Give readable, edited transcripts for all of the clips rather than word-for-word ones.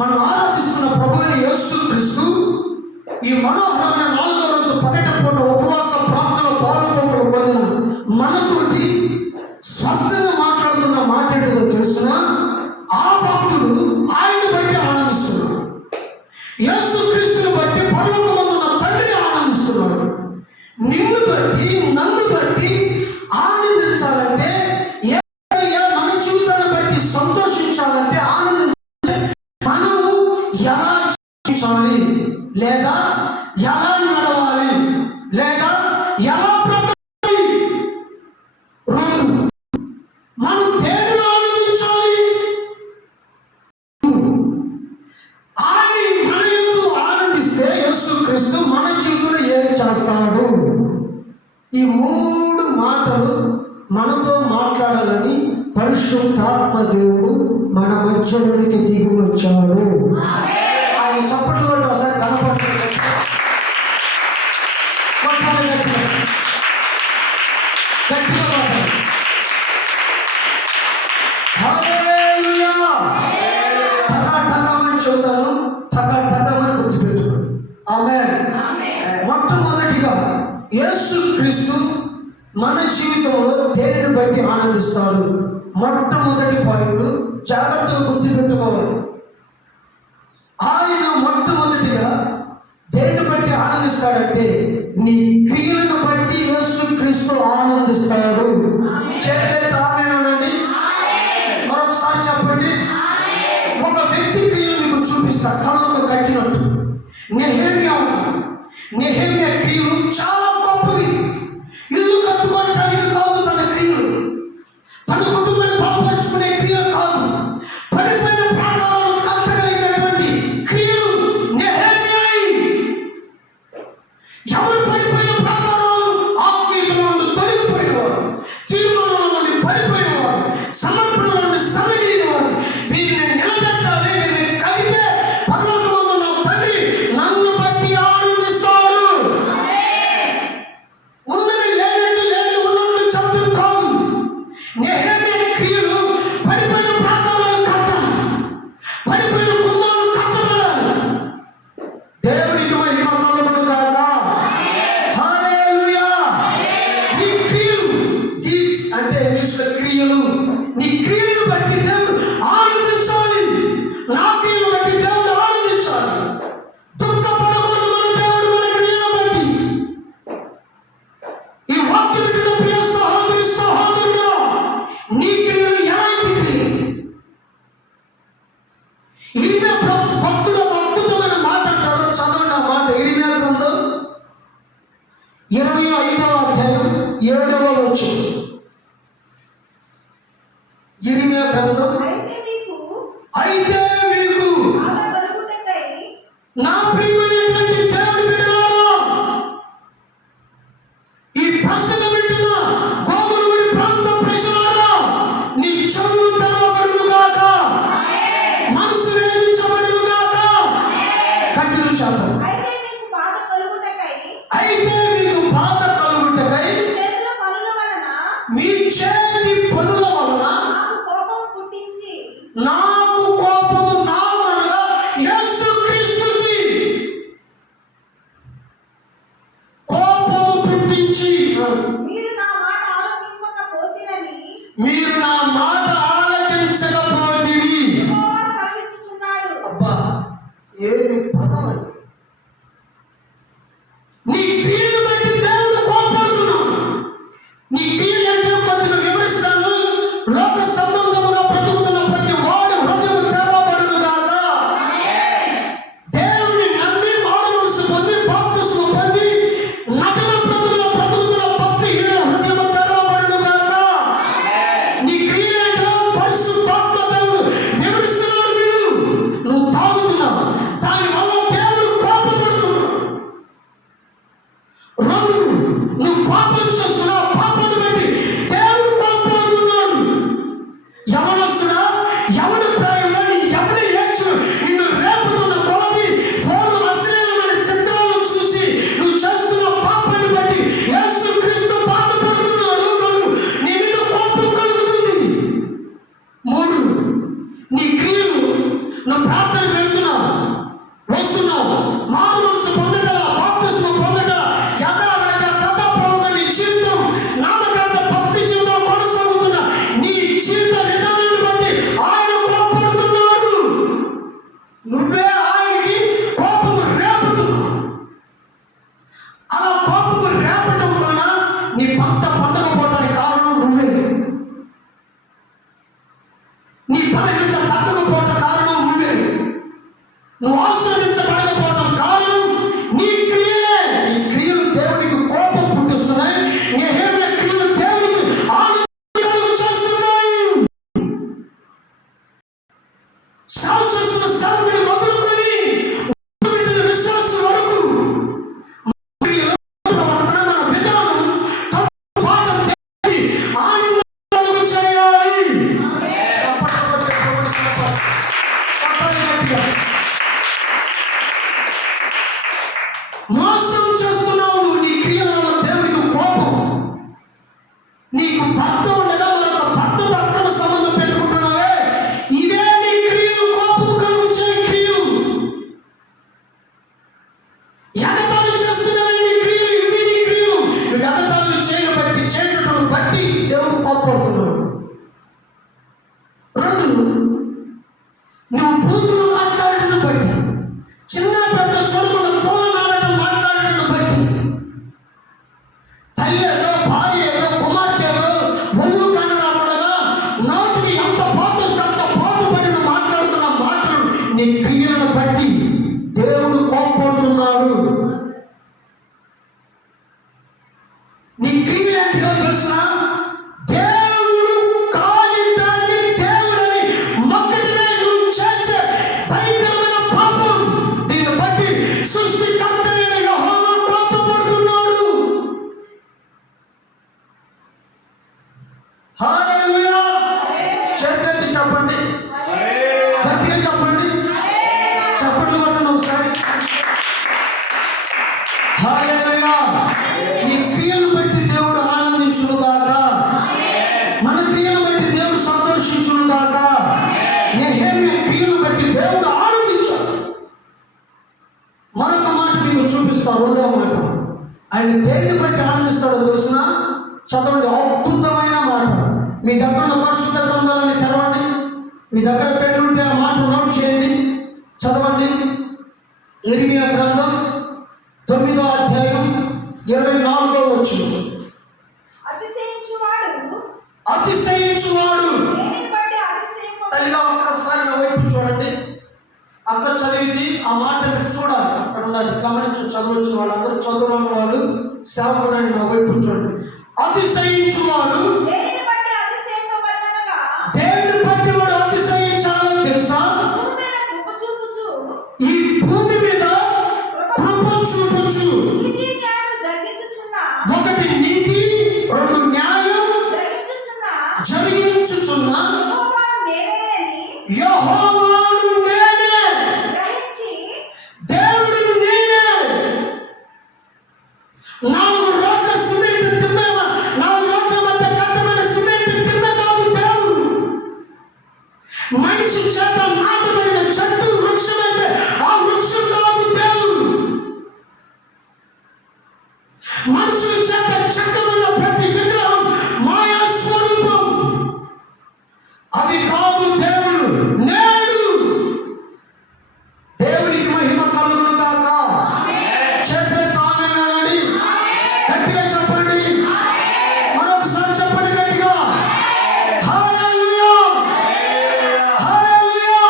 మనం ఆరాధిస్తున్న ప్రభువైన యేసుక్రీస్తు ఈ మనోహరమైన 4వ రోజు పగటి పూట ఉపవాస ప్రార్థన పాలుపంపులు పొందిన మనతోటి స్పష్టంగా మాట్లాడుతున్న మాట ఏంటో తెలుసిన, ఆ భక్తుడు ఆయన బట్టి ఆనందిస్తున్నాడు. యేసుక్రీస్తుని బట్టి పరలోకమందున్న తండ్రిని ఆనందిస్తున్నాడు. నిన్ను బట్టి నన్ను బట్టి ఆనందించాలంటే, మన జీవితాన్ని బట్టి సంతోషించాలంటే, ఆనందించాలంటే మనము ఎలా జీవించాలి, లేదా ఎలా నడవాలి, లేదా ఎలా బ్రతకాలి. రెండు, మనం దేనిలో ఆనందించాలి. ఆయన మన యందు ఆనందిస్తే యేసుక్రీస్తు మన జీవితంలో ఏం చేస్తాడు. ఈ 3 మాటలు మనతో మాట్లాడాలని పరిశుద్ధాత్మ దేవుడు మన మధ్యలోనికి దిగి వచ్చాడు. ఆయన చప్పట్లు కొట్టి ఒకసారి కనపడుతుంది. ఠకాఠకమని చెబుతాను, ఠకాఠకమని గుర్తుపెట్టుకోండి. ఆమేన్. మొట్టమొదటిగా యేసుక్రీస్తు మన జీవితంలో దేనిని బట్టి ఆనందిస్తాడు. మొట్టమొదటి పాయింట్ జాగ్రత్తగా గుర్తుపెట్టుకోవాలి. ఆయన మొట్టమొదటిగా దేనిని బట్టి ఆనందిస్తాడంటే, నీ క్రియలను బట్టి యేసుక్రీస్తు ఆనందిస్తాడు. చేతులెత్తి ఆమేనండి. మరొకసారి చెప్పండి. ఒక వ్యక్తి క్రియలు మీకు చూపిస్తా, కళ్ళకు కట్టినట్టు. నెహెమ్యా క్రియలు చాలా గొప్పవి. ఇల్లు కట్టుకోవటానికి కాదు తన క్రియలు, తన కుటుంబాన్ని బలపరుచుకునే క్రియలు కాదు, పడిపోయిన ప్రాణాలను కట్టగలిగినటువంటి క్రియలు నెహెమ్యాయి. ఎవరు పడిపోయిన ప్రాణాలు ఆత్మీయుల నుండి తొలగిపోయినవారు, తీర్మానాల నుండి పడిపోయినవారు, సమర్పణ నుండి సన్నగిలినవారు, వీరిని నిలబెట్టాలి. వీరిని కడితే పరలోకమందు నా తండ్రి నన్ను బట్టి ఆనందిస్తాడు. ఉన్నది లేనట్టు, లేని ఉన్నట్లు చెప్పడం కాదు. నెహెమ్యా క్రియలు పడిపోయిన ప్రాంతాలను కట్టాలి, పడిపోయిన కుందాలను కట్టబడాలి. దేవునికి మహిమ కలుగును గాక. హల్లెలూయా. నీ క్రియలు, డీడ్స్ అంటే ఇంగ్లీష్లో క్రియలు, నీ క్రియలను బట్టి దేవుడు ఆనందించాలి. నా క్రియలను బట్టి దేవుడు ఆనందించాలి. దుఃఖపడకూడదు మన దేవుడు మన క్రియలను బట్టి. ఈ వాక్యం వింటున్న ప్రియ సహోదరి సహోదరుడా, నీ క్రియలు ఎలాంటి క్రియలు? ఇరిమియా భక్తుడు ఒక అద్భుతమైన మాట అంటాడు. చదవండి ఆ మాట. ఇరిమియా గ్రంథం 25వ అధ్యాయం 7వ వచనం. ఇరిమియా గ్రంథం. అయితే మీకు నా ప్రియమైనటువంటి దేవుని బిడ్డలారా, ఈ ప్రసంగం వింటున్న గోగులమూడి ప్రాంత ప్రజలారా, నీ చెవులు తెరవబడును గాక, మనసు వెలిగించబడును గాక. కంటిన్యూ చేద్దాం. అయితే మీకు బాధ కలుగుటకై మీ చేతి పనుల వలన నాకు కోపము, నాకు అనగా యేసుక్రీస్తుకి కోపము పుట్టించి, మీరు నా మాట ఆలకించకపోతిరి. అబ్బా, ఏమి పదం అండి. నీ క్రియను బట్టి దేవుడు కోపడుతున్నాడు. నీ క్రియలు అంటే కొద్దిగా వివరిస్తాను. లోక సంబంధముగా బ్రతుకుతున్న ప్రతి వాడు హృదయం తెరవబడును గాక. దేవుని నమ్మి మారు మనసు పొంది బాప్తిస్మం పొంది నటన బ్రతుకుతున్న భక్తిహీనుల హృదయం తెరవబడును గాక. నీ క్రియలు అంటే పరిశుద్ధాత్మ దేవుడు వివరిస్తున్నాడు. విను. నువ్వు తాగుతున్నావు, దానివల్ల దేవుడు కోపపడుతున్నాడు. రెండు, నువ్వు పాపం చేస్తున్నావు, పాపాన్ని బట్టి దేవుడు కోపపడుతున్నాడు. యవనస్తుడా, యవన ప్రాయంలో నీ యవన ఏడ్చు నిన్ను రేపుతున్న కొలది ఫోన్లు అశ్లీలమైన చిత్రాలను చూసి నువ్వు చేస్తున్న పాపాన్ని బట్టి యేసుక్రీస్తు బాధపడుతున్నాడు. నీ మీద కోపం కలుగుతుంది. బలహీనత తగ్గకపోవటం కారణం నువ్వే. నువ్వు ఆశ్రయించబడకపోవటం కారణం నీ క్రియలే. నీ క్రియలు దేవునికి కోపం పుట్టిస్తున్నాయి. నెహెమ్యా క్రియలు దేవునికి ఆనందం కలుగు చేస్తున్నాయి. సేవ చేస్తున్న సేవకుని మొదలుకొని విశ్వాసం వరకు మన విధానం ఆనందం కలుగు చేయాలి. మోసం చేస్తున్నావు నువ్వు. నీ క్రియల వల్ల దేవునికి కోపం. నీకు భర్త ఉండగా మరొక భర్తతో అక్రమ సంబంధం పెట్టుకుంటున్నావే, ఇవే నీ క్రియలు, కోపం కలుగుచ్చే క్రియలు. ఎగతాళి చేస్తున్నావే నీ క్రియలు, ఇవి నీ క్రియలు. నువ్వు ఎగతాళి చేయటం బట్టి దేవుడు కోపడుతున్నాడు. రెండు, నువ్వు బూతులు మాట్లాడటం బట్టి, చిన్న పెద్ద చూడకుండా తోలనాడటం మాట్లాడటం బట్టి, తల్లితో భార్యతో కుమార్తెతో ఒళ్ళు కనరాకుండా నోటికి ఎంత పాటు అంత పాటు పడిన మాట్లాడుతున్న మాటలు నీ క్రియలను బట్టి దేవుడు కోపడుతున్నాడు. నీ క్రియ ఏంటిదో తెలుసునా? దేవుడు కాని దాన్ని దేవుడని మొక్కటమే నువ్వు చేసే భయంకరమైన పాపం. దీన్ని బట్టి సృష్టికర్త అయిన యెహోవా కోపపడుతున్నాడు. హల్లెలూయా. చేతులెత్తి చెప్పండి, గట్టిగా చెప్పండి, చప్పట్లు కొట్టండి ఒకసారి. హల్లెలూయా. నీ క్రియలు బట్టి దేవుడు ఆనందించును గాక. మన క్రియను బట్టి దేవుడు సంతోషించును గాక. నెహెమ్యా క్రియను బట్టి దేవుడు ఆనందించాడు. మరొక మాట మీకు చూపిస్తా. రెండవ మాట, ఆయన దేన్ని బట్టి ఆనందిస్తాడో తెలుసిన? చదవండి, అద్భుతమైన మాట. మీ దగ్గర పరిశుద్ధ గ్రంథాలని తెరవండి. మీ దగ్గర పెన్ను ఉంటే ఆ మాట నోట్ చేయండి, చదవండి. ఇర్మియా గ్రంథం 9వ అధ్యాయం 24వ వచనం. అతిశయించువాడు తల్లిగా ఒక్కసారి నా వైపు చూడండి. అక్క చదివింది ఆ మాట మీరు చూడాలి, అక్కడ ఉండాలి. గమనించి చదవచ్చు వాళ్ళందరూ చదువురాని వాళ్ళు సేవకుడని నా వైపు చూడండి. అతిశయించువాడు దేన్ని బట్టి వాడు అతిశయించాలో తెలుసా? ఈ భూమి మీద కృప చూపుచు. ఒకటి నీతి, రెండు న్యాయం జరిగించుచున్న యెహోవాను నేనే, దేవుడిని నేనే. 4 రోడ్ల సిమెంట్ తిమ్మె, 4 రోడ్ల మధ్య కట్టబడిన సిమెంట్ తిమ్మె కాదు దేవుడు. మనిషి చేత నాటబడిన చెట్టు వృక్షం అయితే ఆ వృక్షం కాదు దేవుడు. మనుషుల చేత చెక్కబడిన ప్రతి విగ్రహం మాయా స్వరూపం. అవి కాదు దేవుడు. నేడు దేవునికి మహిమ కలుగును గాక. చేతులెత్తి ఆమేన్ అనండి, గట్టిగా చెప్పండి, మరొకసారి చెప్పండి గట్టిగా. హల్లెలూయా, హల్లెలూయా.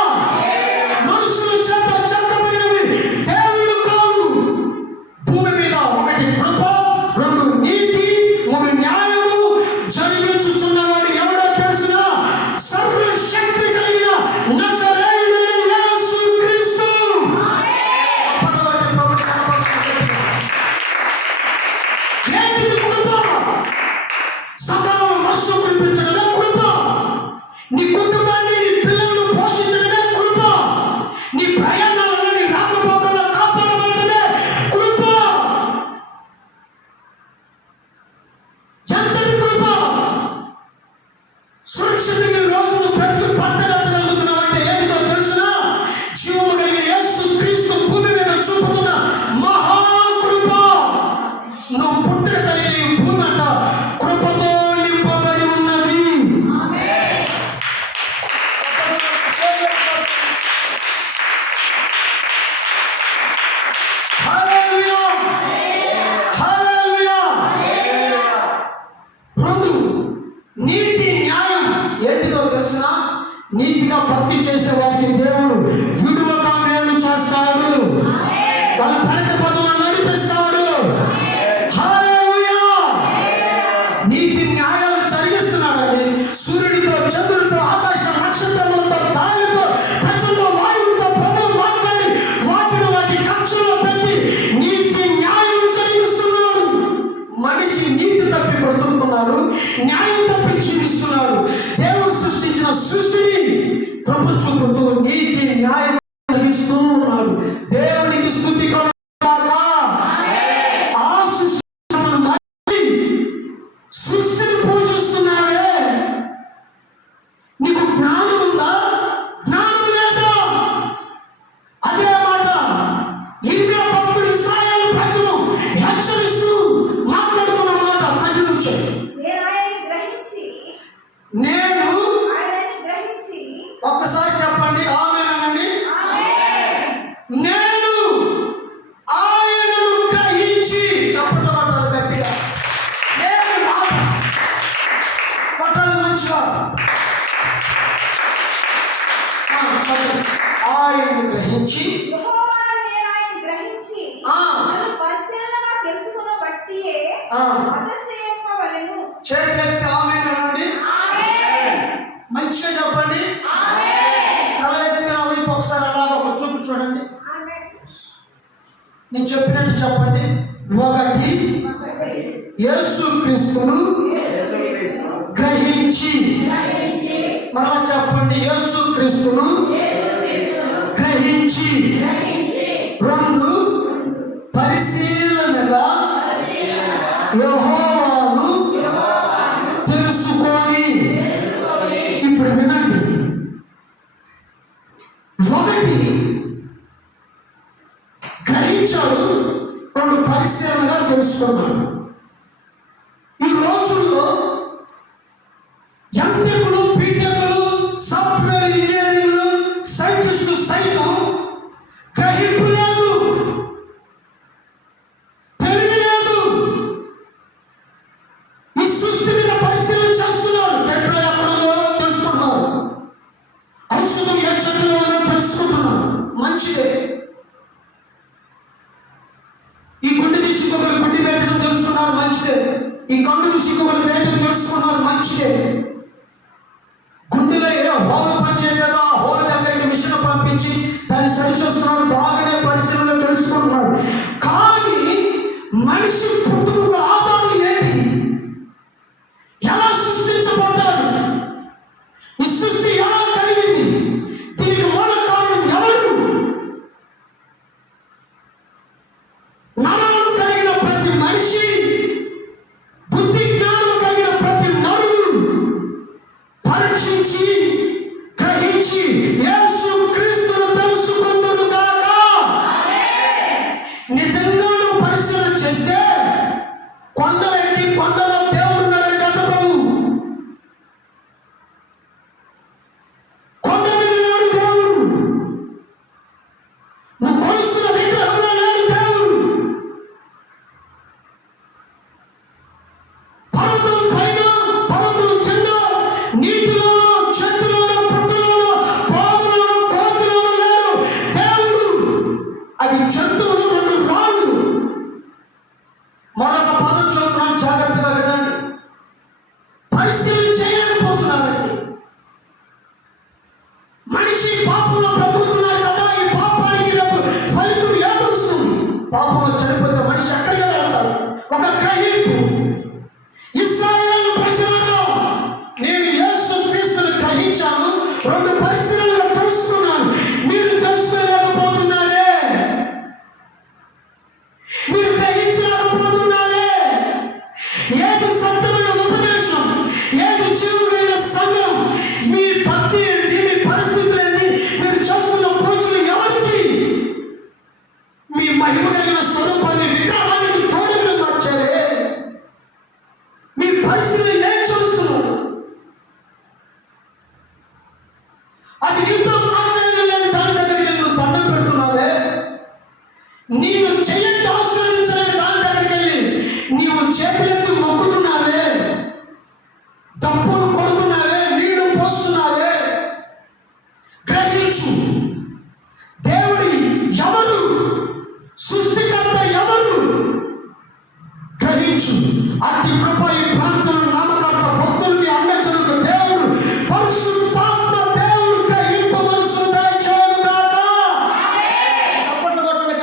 మనుషుల చేత చెక్కబడినవి దేవుడు కాదు. భూమి మీద ఒకటి కృప, రెండు నీతి, మూడు న్యాయము జరిగించుచున్నవాడు ఎవడో తెలిసిన? సర్వశక్తి కలిగిన నజరేయుడైన యేసుక్రీస్తు. ఏంటిది కృప? సకాలంలో వర్షం కురిపించడమే కృప. నీ కుటుంబాన్ని, నీ పిల్లలను పోషించడమే కృప. నీ ప్రయాణాలలో, నీ రాకపోకల్లో కాపాడబడటమే కృప. ఎంతటి కృప! సురక్షితంగా ఈ రోజు నువ్వు ప్రతి పట్టగలుగుతున్నావు అంటే ఏంటిదో తెలుసిన? జీవము కలిగిన యేసు క్రీస్తు భూమి మీద చూపుతున్న మహాకృప. నువ్వు పుట్టిన కలిగిన ఈ భూమి అంట కృపతో నింపబడి ఉన్నది. హల్లెలూయా, హల్లెలూయా. రెండు, నీతి న్యాయం ఏంటిదో తెలిసిన? నీతిగా భక్తి చేసే వారికి దేవుడు విడువగా మేలు చేస్తాడు. వాళ్ళ పెరట పదులను నడిపిస్తాడు. హల్లెలూయా. నీతి న్యాయాలు జరిగిస్తున్నాడండి. సూర్యుడితో, చంద్రుడితో, ఆకాశ నక్షత్రములతో, గాలితో, ప్రచండ వాయువుతో ప్రభువు మాట్లాడి వాటిని వాటి కక్షలో పెట్టి నీతి న్యాయాలు జరిగిస్తున్నాడు. మనిషి నీతి తప్పి బ్రతుకుతున్నాడు, న్యాయం తప్పి జీవిస్తున్నాడు. దేవుడు సృష్టించిన సృష్టిని ప్రభు చూపుతూ నీతి న్యాయం జరిగిస్తూ ఉన్నాడు. దేవునికి స్తుతి కలుగుగాక. ఆ సృష్టిని పూజిస్తున్నావే, నీకు జ్ఞానం ఉందా? జ్ఞానం లేదా? అదే మాట ఇర్మియా భక్తుడు ఇశ్రాయేలు ప్రజలు హెచ్చరిస్తూ మాట్లాడుతున్న మాట కంటిన్యూ చేయి. నేను ఒక్కసారి చెప్పండి ఆమేనండి. నేను ఆయనను గ్రహించి చెప్పండి పట్టాలి గట్టిగా. నేను మాట పట్టాలి మంచిగా. చెప్పండి. ఆయనను గ్రహించి చేతులెత్తి ఆమేనండి. మంచిగా చెప్పండి. తలెత్తిన వైపు ఒకసారి అలాగ ఒక చూపు చూడండి. నేను చెప్పినట్టు చెప్పండి. ఒకటి, యేసుక్రీస్తును గ్రహించి. మరలా చెప్పండి. యేసుక్రీస్తును గ్రహించి. రెండు, పరిశీలనగా యెహోవాను తెలుసుకొని. ఇప్పుడు వినండి. ఒకటి గ్రహించాడు, రెండు పరిశీలనగా తెలుసుకున్నాడు. ఈ రోజుల్లో ఎంటెక్లు, బీటెక్లు, సాఫ్ట్వేర్ ఇంజనీరింగ్లు, సైంటిస్టులు సైతం గ్రహింపు లేదు, తెలివి లేదు. ఈ సృష్టి మీద పరిశీలన చేస్తున్నారు. ఎక్కడ ఎక్కడుందో తెలుసుకుంటున్నారు. ఔషధం ఏ చెట్టులో ఉందో తెలుసుకుంటున్నారు. మంచిదే. ఈ గుండె తీసి ఇంకొకరు గుండె పెట్టడం తెలుసుకున్నారు. మంచిదే. ఈ కన్ను తీసి ఇంకొకరు పెట్టడం తెలుసుకున్నారు. మంచిదే. గుండెలో ఏ హోలు పనిచేయలేదో ఆ హోలు దగ్గరికి మిషన్ పంపించి దాన్ని సరిచేస్తున్నారు. బాగానే పరిశీలన తెలుసుకుంటున్నారు. కానీ మనిషి పుట్టుకు ఆధారం ఏంటిది? ఎలా సృష్టించబడ్డాడు? ఈ సృష్టి ఎలా కలిగింది? దీనికి మూల కారణం ఎవరు? నరాలు కలిగిన ప్రతి మనిషి, బుద్ధి జ్ఞానం కలిగిన ప్రతి నరుడు పరీక్షించి గ్రహించి యేసుక్రీస్తును తెలుసుకుందురు గాక. నిజంగా నువ్వు పరిశీలన చేస్తే కొండలెక్కి కొండలో దేవుడున్నాడని వెతకవు. కొండ మీద లేడు దేవుడు. నువ్వు కొలుస్తున్న విగ్రహంలో లేడు దేవుడు. పర్వతం పైన, పర్వతం కింద, నీటిలోనో, చెట్టులోనో, పుట్టలోనో, పాములోనో, కోతిలోనో లేడు దేవుడు. అవి జంతువులు, రెండు రాళ్ళు. మరొక పదం చెబుతున్నాను, జాగ్రత్తగా వినండి. పరిశీలన చేయలేకపోతున్నారండి. మనిషి పాపంలో బ్రతుకుతున్నాడు కదా. ఈ పాపానికి రేపు ఫలితం ఏమొస్తుంది? పాపంలో చనిపోతే మనిషి ఎక్కడికి వెళ్తాడు? ఒక గ్రహింపు. ఇశ్రాయేలు ప్రజలారా, నేను యేసుక్రీస్తును గ్రహించాను, రెండు పరిశీలనలు తెలుసుకున్నాను. మీరు తెలుసుకోలేకపోతున్నారే, మీరు గ్రహించలేకపోతున్నారే. ఏది సత్యమైన ఉపదేశం, ఏది జీవుడైన సంఘం, మీ భక్తి ఏంటి, మీ పరిస్థితులు ఏంటి, మీరు చేస్తున్న పూజలు ఎవరికి? మీ మహిమ కలిగిన స్వరూపాన్ని విగ్రహానికి తోడుగా మార్చారే. మీ పరిస్థితులు ఏం చేస్తున్నారు? అది నీతో మాట్లాడలేని దాని దగ్గరికి నువ్వు దండం పెడుతున్నావే. నీవు చేయొచ్చు ఆశ్రయించలేని దాని దగ్గరికి వెళ్ళి నీవు చేతులెత్తి మొక్కుతున్నావే, డప్పులు కొడుతున్నావే, నీళ్లు పోస్తున్నావే. గ్రహించు. దేవుడి ఎవరు, సృష్టికర్త ఎవరు గ్రహించు. అట్టి కృప ఈ ప్రాంతంలో నామకర్త భక్తులకి అన్నచరులకు దేవుడు పరిశుద్ధాత్మ దేవుడు గ్రహింప మనసు దయచేయను గాక. చప్పట్లు కొట్టండి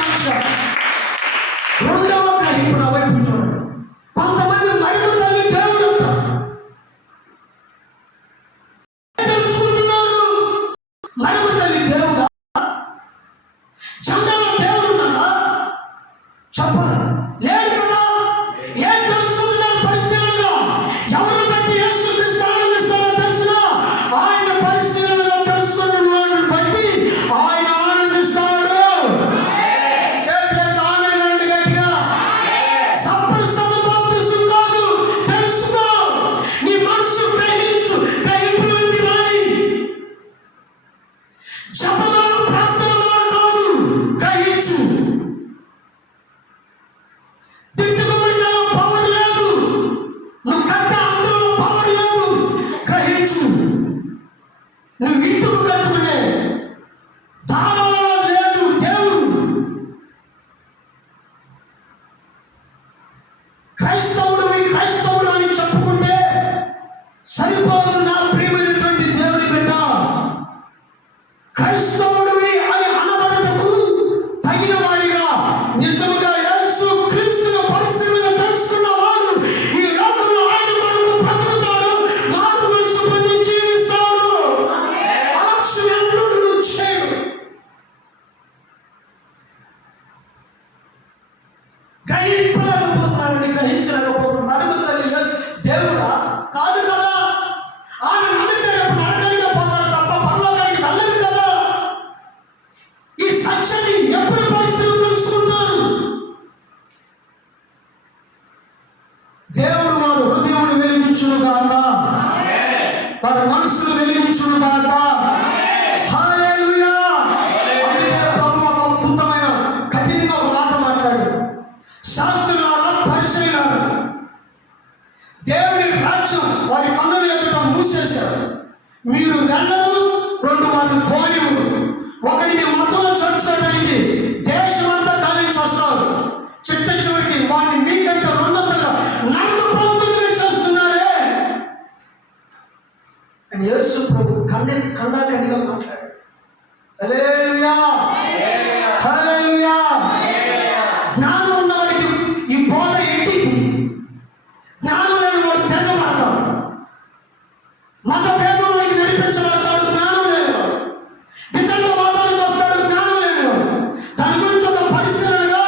మంచిగా. రెండవ గ్రహింపు నా వైపు చూడండి. కొంతమంది మరింత తల్లి దేవుడు అంటారు, తెలుసుకుంటున్నారు. మరింత తల్లి దేవుడా, చందన దేవుడు ఉన్నాడా చెప్పాలి, లేడు కదా. ఏం తెలుసుకుంటున్నారు పరిశీలనగా? ఎవరు బట్టి యేసు క్రీస్తు ఆనందిస్తాడో తెలిసిన ఆయన పరిశీలనగా తెలుసుకున్న వాడిని బట్టి ఆయన ఆనందిస్తాడు. చేతులకు ఆనందండి గట్టిగా. సంపూర్ణ బాప్తిసం కాదు, తెలుసుకో. నీ మనసు గ్రహించు, గ్రహింపులోకి రాని. జపమాల ప్రార్థనమాల కాదు, గ్రహించు. తిట్టుకోబడిన పవర్ లేదు, నువ్వు కట్ట అందరిలో పవర్ లేదు, గ్రహించు. నువ్వు ఇంటికి కట్టుకునే దానాలలో లేదు దేవుడు. క్రైస్తవుడు అని చెప్పుకుంటే సరిపోదు నా ప్రియమైనటువంటి దేవుని బిడ్డ. క్రైస్తవుడివి అని అనబడటకు తగిన వాడిగా నిజముగా యేసు క్రీస్తును పరిశీలన తెలుసుకున్న వాడు ఈ లోకంలో ఆయన కొరకు బ్రతుకుతాడు, మారు మనసు పొంది జీవిస్తాడు. అలక్ష్యం ఎన్నడూ చేయడు. గ్రహించలేకపోతున్నారని గ్రహించలేకపోతున్నారు. మరింత దేవుడా కాదు కదా. ఆయన నమ్మితే రేపు నరకానికి పోతారు తప్ప పరలోకానికి వెళ్ళరు కదా. ఈ సత్యాన్ని ఎప్పుడు పరిస్థితులు తెలుసుకుంటారు? దేవుడు వారి హృదయమును వెలిగించును గాక, వారి మనసును వెలిగించును గాక. హల్లెలూయా. అందుకే ప్రభువు ఒక అద్భుతమైన కఠినంగా ఒక మాట మాట్లాడాడు. శాస్త్రులారా పరిచయులారా, దేవుని రాజ్యం వారి కన్నుల ఎదుట మూసేశారు. మీరు వెళ్ళరు, రెండు వారిని పోనివ్వరు. ఒకడిని మతంలో చేర్చుకోవడానికి దేశమంతా కాలించి వస్తారు. చిట్ట చివరికి వాడిని మీకంటే ఉన్నతంగా నరకప్రాంతులుగా చేస్తున్నారే అని యేసు ప్రభు ఖండాఖండిగా మాట్లాడాడు. హల్లెలూయా, హల్లెలూయా. జ్ఞానం ఉన్నవాడికి ఈ బోధ ఎట్టింది, జ్ఞానం లేని వాడు తెగబడతాడు. మత భేదంలోకి నడిపించబడతాడు జ్ఞానం లేనివాడు. వితండవాదానికి వస్తాడు జ్ఞానం లేనివాడు. దాని గురించి ఒక పరిశీలనగా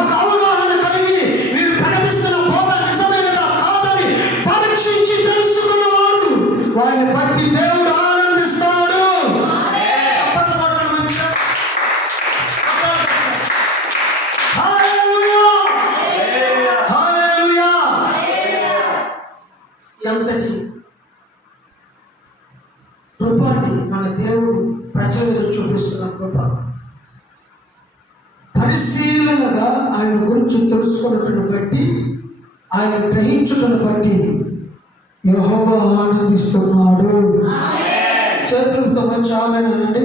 ఒక అవగాహన కలిగి వీరు ప్రకటిస్తున్న బోధ నిజమైనదా కాదని పరీక్షించి తెలుసుకున్నవాడు వారిని బట్టి దేవుడు ఆనందిస్తాడు. చప్పట్లు కొట్టండి మంచిగా. హల్లెలూయా, హల్లెలూయా. ఎంతటి కృప అండి మన దేవుడు ప్రజల మీద చూపిస్తున్న కృప. పరిశీలనగా ఆయన గురించి తెలుసుకున్నట్టును బట్టి, ఆయన గ్రహించుటను బట్టి యెహోవా ఆనందిస్తున్నాడు. చేతులతో మంచి ఆమేనండి.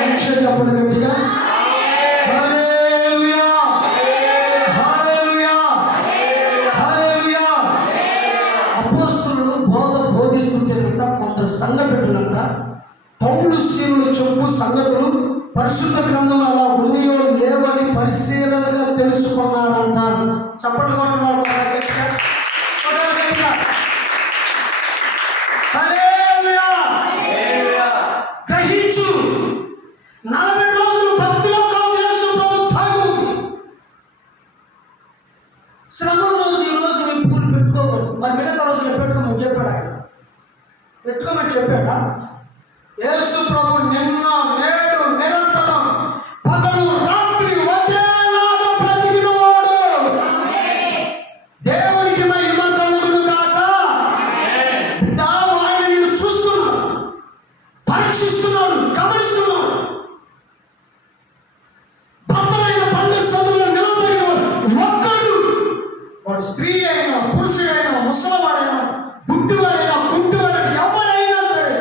మంచిగా చెప్పండి గట్టిగా. హల్లెలూయా, హల్లెలూయా, హల్లెలూయా. అపోస్తలులు బోధిస్తుంటేనంట కొందరు సంఘటనలంట పౌలు శీలులు చెప్పు సంగతులు పరిశుద్ధ గ్రంథంలో అలా ఉన్నాయో లేవని పరిశీలనగా తెలుసుకున్నారంట. చప్పట్లు కొట్టున్నారు. హల్లెలూయా. గ్రహించు. 40 రోజులు భక్తిలో కాదు యేసు ప్రభు తాగుంది. శ్రమల రోజు ఈ రోజు పూలు పెట్టుకోకూడదు. మరి మిగతా రోజులు పెట్టుకోమని చెప్పాడు ఆయన. పెట్టుకోమని చెప్పాడా? యేసు ప్రభు నిన్న నేడు నిరంతరం పగలు రాత్రి ఒకేలాగా బ్రతికినవాడు. దేవునికి మహిమ కలుగును గాక. బిడ్డ, ఆయన నిన్ను చూస్తున్నాడు, పరీక్షిస్తున్నాడు, గమనిస్తున్నాడు. భర్తలైన పండు సందులో నిలబడిన ఒక్కడు, వాడు స్త్రీ అయినా పురుషుడైనా ముసలివాడైనా గుడ్డివాడైనా ఎవరైనా సరే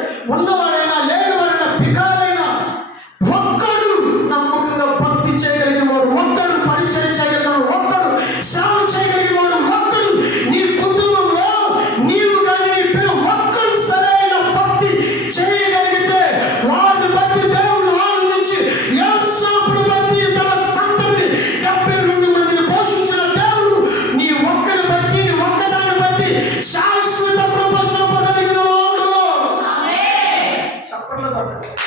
కొట్టాలి.